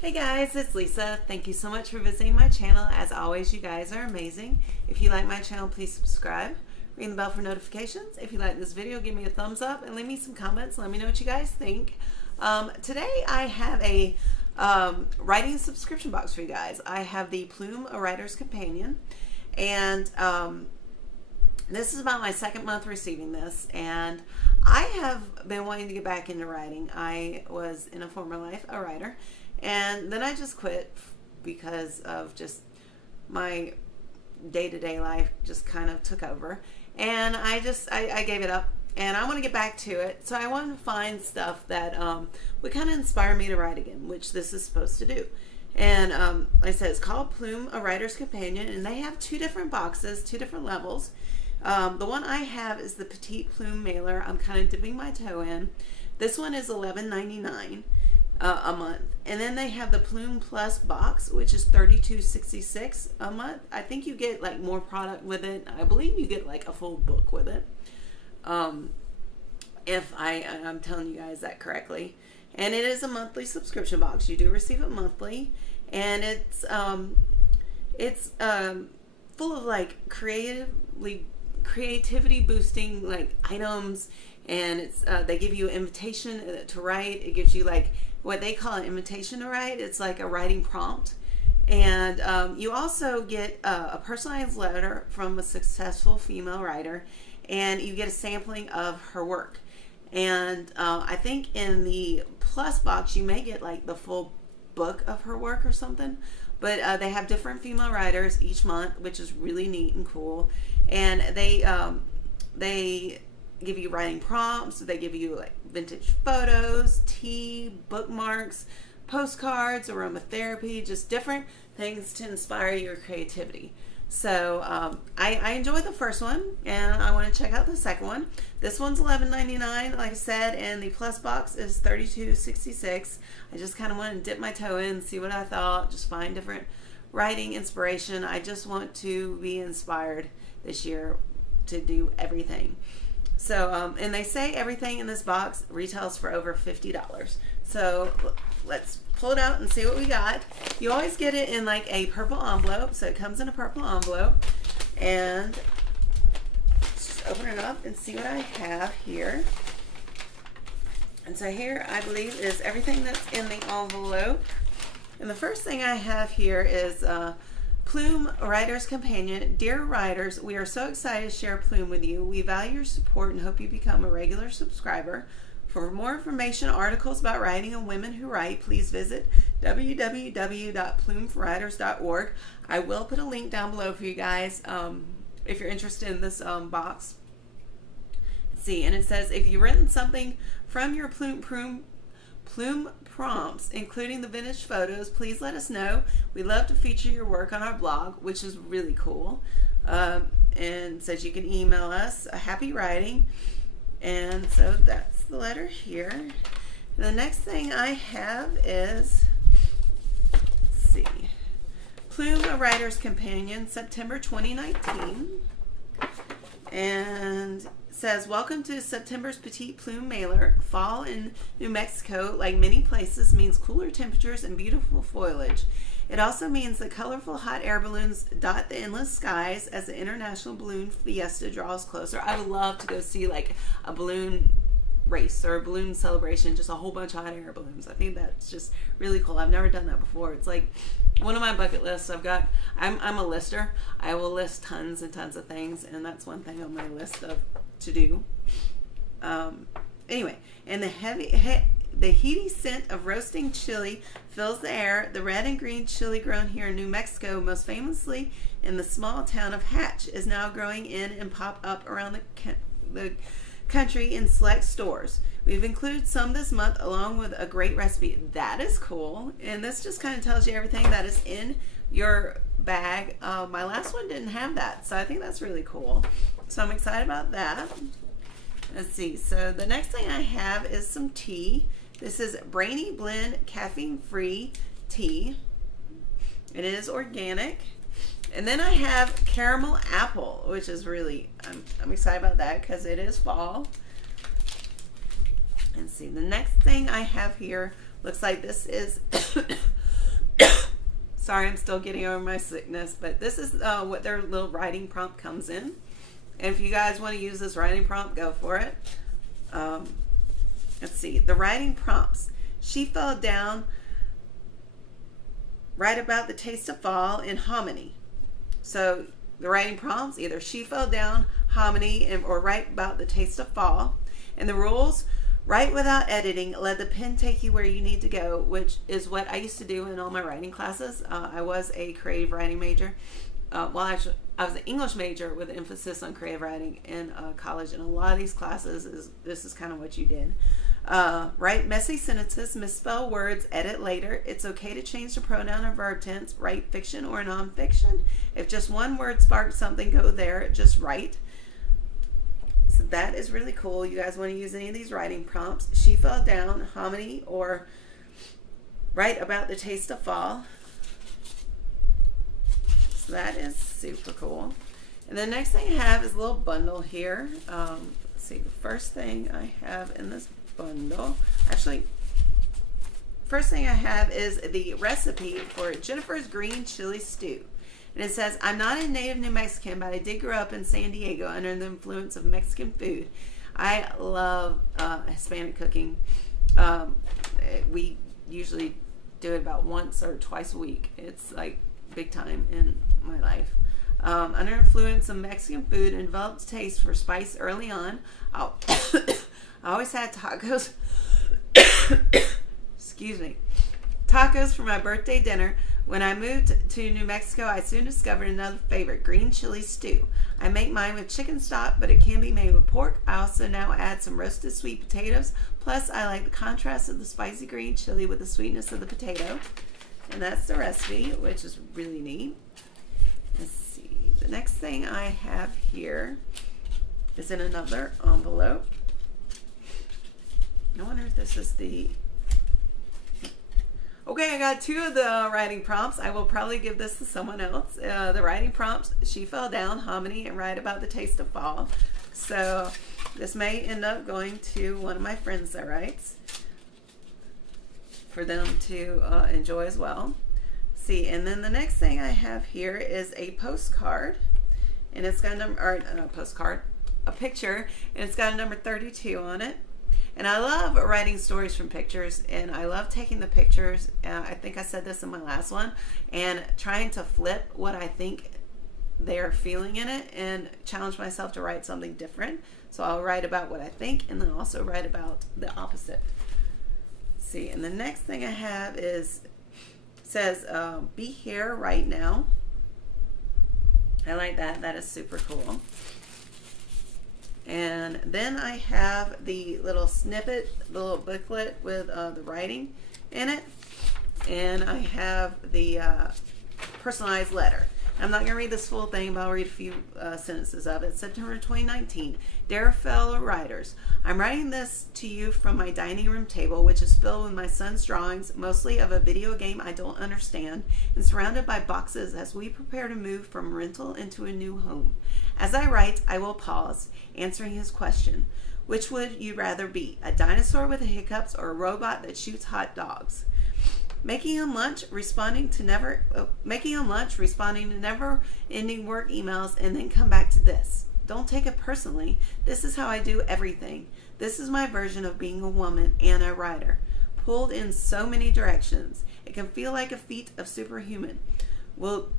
Hey guys, it's Lisa. Thank you so much for visiting my channel. As always, you guys are amazing. If you like my channel, please subscribe. Ring the bell for notifications. If you like this video, give me a thumbs up and leave me some comments. Let me know what you guys think. Today I have a writing subscription box for you guys. I have the Plume, A Writer's Companion, and this is about my second month receiving this, and I have been wanting to get back into writing. I was in a former life a writer, and then I just quit because of just my day-to-day life just kind of took over, and I gave it up, and I want to get back to it. So I want to find stuff that would kind of inspire me to write again, which this is supposed to do. And like I said, it's called Plume, A Writer's Companion, and they have two different boxes, two different levels. The one I have is the Petite Plume mailer. I'm kind of dipping my toe in. This one is $11.99 a month, and then they have the Plume Plus box, which is $32.66 a month. I think you get like more product with it. I believe you get like a full book with it, if I'm telling you guys that correctly. And it is a monthly subscription box. You do receive it monthly, and it's full of like creativity boosting like items, and it's they give you an invitation to write. It gives you like what they call an invitation to write. It's like a writing prompt, and you also get a personalized letter from a successful female writer, and you get a sampling of her work. And I think in the Plus box you may get like the full book of her work or something, but they have different female writers each month, which is really neat and cool. And they give you writing prompts. They give you like vintage photos, tea, bookmarks, postcards, aromatherapy, just different things to inspire your creativity. So I enjoyed the first one, and I want to check out the second one. This one's $11.99, like I said, and the Plus box is $32.66. I just kind of wanted to dip my toe in, see what I thought, just find different writing inspiration. I just want to be inspired this year to do everything. So, and they say everything in this box retails for over $50. So let's pull it out and see what we got. You always get it in like a purple envelope, so it comes in a purple envelope. And let's just open it up and see what I have here. And so here, I believe, is everything that's in the envelope. And the first thing I have here is Plume, A Writer's Companion. Dear writers, we are so excited to share Plume with you. We value your support and hope you become a regular subscriber. For more information, articles about writing and women who write, please visit www.plumeforwriters.org. I will put a link down below for you guys if you're interested in this box. Let's see, and it says, if you've written something from your Plume prompts, including the vintage photos, please let us know. We love to feature your work on our blog, which is really cool. And says you can email us. Happy writing. And so that's the letter here. The next thing I have is, let's see, Plume, A Writer's Companion, September 2019. And says, welcome to September's Petite Plume mailer. Fall in New Mexico, like many places, means cooler temperatures and beautiful foliage. It also means that colorful hot air balloons dot the endless skies as the International Balloon Fiesta draws closer. I would love to go see like a balloon race or a balloon celebration, just a whole bunch of hot air balloons. I think that's just really cool. I've never done that before. It's like one of my bucket lists. I'm a lister. I will list tons and tons of things, and that's one thing on my list of to do. Anyway, and the heady scent of roasting chili fills the air. The red and green chili grown here in New Mexico, most famously in the small town of Hatch, is now growing in and pop up around the country in select stores. We've included some this month along with a great recipe. That is cool, and this just kind of tells you everything that is in your bag. My last one didn't have that, so I think that's really cool. So I'm excited about that. Let's see, so the next thing I have is some tea. This is Brainy Blend caffeine-free tea. It is organic. And then I have caramel apple, which is really, I'm excited about that because it is fall. And see, the next thing I have here looks like this is Sorry, I'm still getting over my sickness, but this is what their little writing prompt comes in. And if you guys want to use this writing prompt, go for it. Let's see, the writing prompts. She fell down right about the taste of fall in hominy. So the writing prompts, either she fell down, hominy, or write about the taste of fall. And the rules: write without editing, let the pen take you where you need to go, which is what I used to do in all my writing classes. I was a creative writing major. Well, actually, I was an English major with an emphasis on creative writing in college, and a lot of these classes, this is kind of what you did. Write messy sentences, misspell words, edit later. It's okay to change the pronoun or verb tense. Write fiction or nonfiction. If just one word sparks something, go there. Just write. So that is really cool. You guys want to use any of these writing prompts? She fell down, hominy, or write about the taste of fall. So that is super cool. And the next thing I have is a little bundle here. Let's see, the first thing I have in this bundle, actually, first thing I have is the recipe for Jennifer's green chili stew. And it says, I'm not a native New Mexican, but I did grow up in San Diego under the influence of Mexican food. I love Hispanic cooking. We usually do it about once or twice a week. It's like big time in my life. Under influence of Mexican food and developed taste for spice early on. I always had tacos. Excuse me. Tacos for my birthday dinner. When I moved to New Mexico, I soon discovered another favorite, green chili stew. I make mine with chicken stock, but it can be made with pork. I also now add some roasted sweet potatoes. Plus, I like the contrast of the spicy green chili with the sweetness of the potato. And that's the recipe, which is really neat. Let's see. The next thing I have here is in another envelope. I wonder if this is the... Okay, I got two of the writing prompts. I will probably give this to someone else. The writing prompts: she fell down, hominy, and write about the taste of fall. So this may end up going to one of my friends that writes, for them to enjoy as well. See, and then the next thing I have here is a postcard, and it's got a number, or a postcard, a picture, and it's got a number 32 on it. And I love writing stories from pictures, and I love taking the pictures. I think I said this in my last one, and trying to flip what I think they're feeling in it and challenge myself to write something different. So I'll write about what I think and then also write about the opposite. See, and the next thing I have is, says, be here right now. I like that. That is super cool. And then I have the little snippet, the little booklet with the writing in it. And I have the personalized letter. I'm not going to read this full thing, but I'll read a few sentences of it. September 2019. Dear fellow writers, I'm writing this to you from my dining room table, which is filled with my son's drawings, mostly of a video game I don't understand, and surrounded by boxes as we prepare to move from rental into a new home. As I write, I will pause, answering his question. Which would you rather be, a dinosaur with the hiccups or a robot that shoots hot dogs? Making him lunch, responding to never-ending work emails, and then come back to this. Don't take it personally. This is how I do everything. This is my version of being a woman and a writer. Pulled in so many directions. It can feel like a feat of superhuman will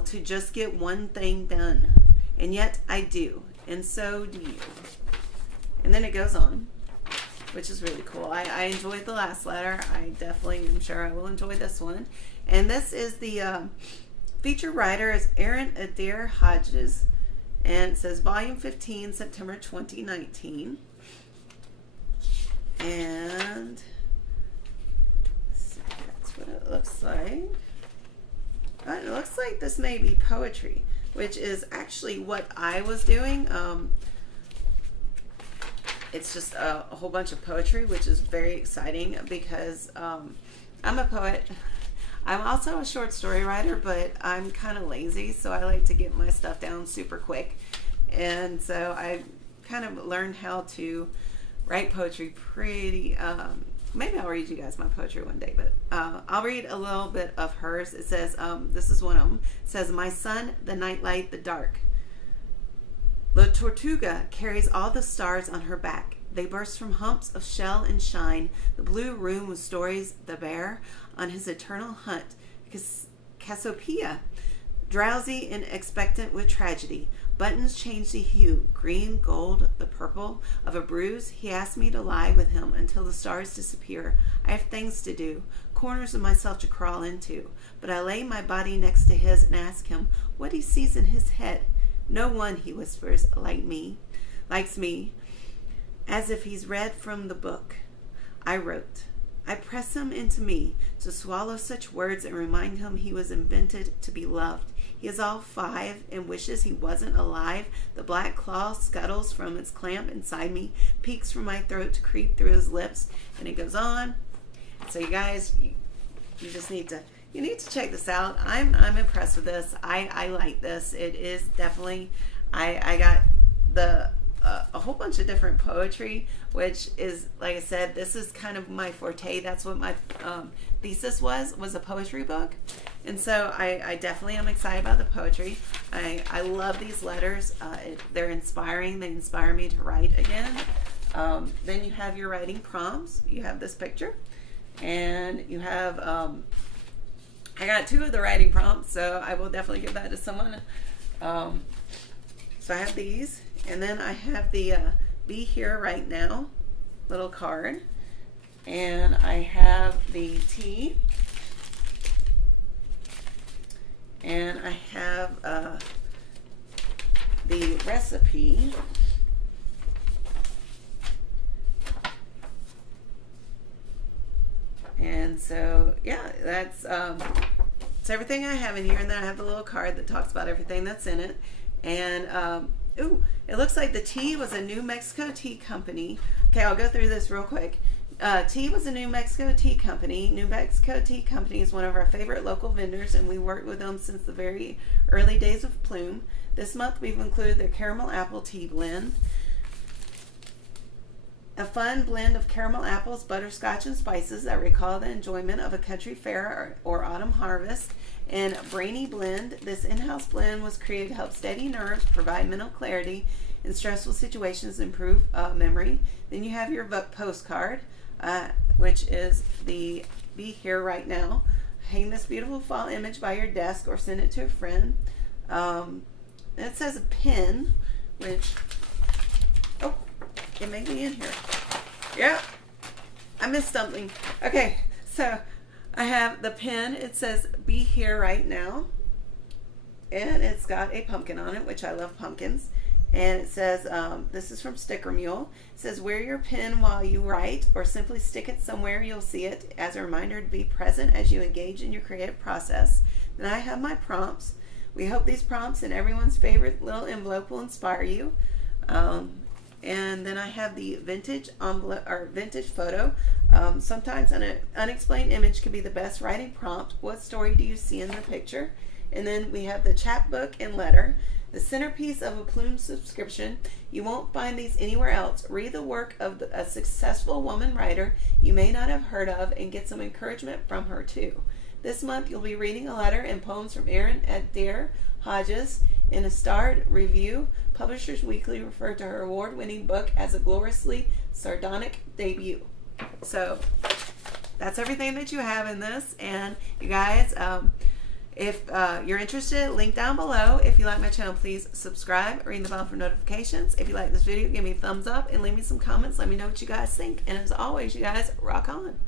to just get one thing done. And yet I do. And so do you. And then it goes on, which is really cool. I enjoyed the last letter. I definitely am sure I will enjoy this one. And this is the feature writer is Erin Adair Hodges. And it says Volume 15, September 2019. And that's what it looks like. It looks like this may be poetry, which is actually what I was doing. It's just a whole bunch of poetry, which is very exciting because I'm a poet. I'm also a short story writer, but I'm kind of lazy, so I like to get my stuff down super quick. And so I kind of learned how to write poetry pretty maybe I'll read you guys my poetry one day, but I'll read a little bit of hers. It says, this is one of them. It says, my son, the nightlight, the dark. The Tortuga carries all the stars on her back. They burst from humps of shell and shine. The blue room with stories, the bear on his eternal hunt. Cassiopeia, drowsy and expectant with tragedy. Buttons change the hue, green, gold, the purple of a bruise. He asked me to lie with him until the stars disappear. I have things to do, corners of myself to crawl into. But I lay my body next to his and ask him what he sees in his head. No one, he whispers, likes me, as if he's read from the book I wrote. I press him into me to swallow such words and remind him he was invented to be loved. He is all 5 and wishes he wasn't alive. The black claw scuttles from its clamp inside me, peeks from my throat to creep through his lips, and it goes on. So you guys, you just need to check this out. I'm impressed with this. I like this. It is definitely, I got a whole bunch of different poetry, which is, like I said, this is kind of my forte. That's what my thesis was a poetry book. And so I definitely am excited about the poetry. I love these letters. They're inspiring. They inspire me to write again. Then you have your writing prompts. You have this picture, and you have, I got 2 of the writing prompts, so I will definitely give that to someone. So I have these, and then I have the Be Here Right Now little card, and I have the tea, and I have the recipe, and so yeah, that's it's everything I have in here. And then I have the little card that talks about everything that's in it. And ooh, it looks like the tea was a New Mexico tea company. Okay, I'll go through this real quick. Tea was a New Mexico tea company. New Mexico Tea Company is one of our favorite local vendors, and we worked with them since the very early days of Plume. This month we've included their caramel apple tea blend. A fun blend of caramel apples, butterscotch, and spices that recall the enjoyment of a country fair or autumn harvest. And Brainy Blend. This in-house blend was created to help steady nerves, provide mental clarity in stressful situations, improve memory. Then you have your postcard, which is the Be Here Right Now. Hang this beautiful fall image by your desk or send it to a friend. It says a pin, which, oh, it may be in here. Yeah, I missed something. Okay, so I have the pen. It says Be Here Right Now, and it's got a pumpkin on it, which I love pumpkins. And it says, this is from Sticker Mule. It says, wear your pen while you write, or simply stick it somewhere you'll see it as a reminder to be present as you engage in your creative process. Then I have my prompts. We hope these prompts and everyone's favorite little envelope will inspire you. And then I have the vintage envelope or vintage photo. Sometimes an unexplained image can be the best writing prompt. What story do you see in the picture? And then we have the chapbook and letter, the centerpiece of a Plume subscription. You won't find these anywhere else. Read the work of a successful woman writer you may not have heard of and get some encouragement from her too. This month you'll be reading a letter and poems from Erin Adair Hodges in a starred review. Publishers Weekly referred to her award-winning book as a gloriously sardonic debut. So that's everything that you have in this. And you guys, if you're interested, link down below. If you like my channel, please subscribe, ring the bell for notifications. If you like this video, give me a thumbs up and leave me some comments. Let me know what you guys think. And as always, you guys, rock on.